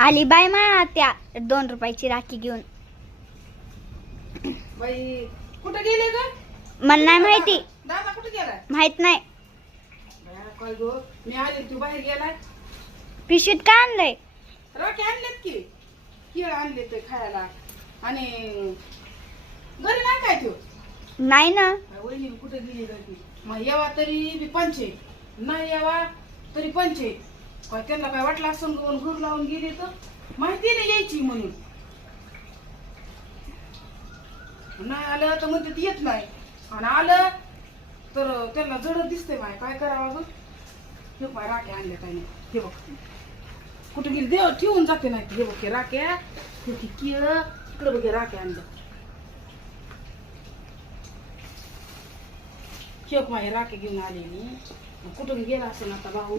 आली बाय मा त्या 2 रुपयाची राखी घेऊन. बाई कुठे गेले ग? मला नाही माहिती. दादा कुठे गेलाय? माहित नाही. काय गो, मी आले तू बाहेर गेलाय. पिशवीत काय आणलंय? राखे आणलेत की, केळ आणले ते खायला. आणि घरी नाही काय ठेव? नाही ना. वहिनी कुठे गेली घरी? मग यावा तरी बी पंचे, नाही यावा तरी पंचे. काय त्यांना काय वाटलं असं घर लावून गेले तर माहिती नाही यायची म्हणून. नाही आलं तर म्हणते ती येत नाही, आणि आलं तर त्यांना जड दिसते. माय काय करावं ग? हे पाय राख्या आणल्या काय नाही. हे बघ कुठे गेली, देव ठेवून जाते नाही. हे बघ हे राख्या, हे केळ इकडे बघ, हे राख्या आणलं. शेक माय राखे घेऊन आले मी. कुठून गेला असेल आता भाऊ.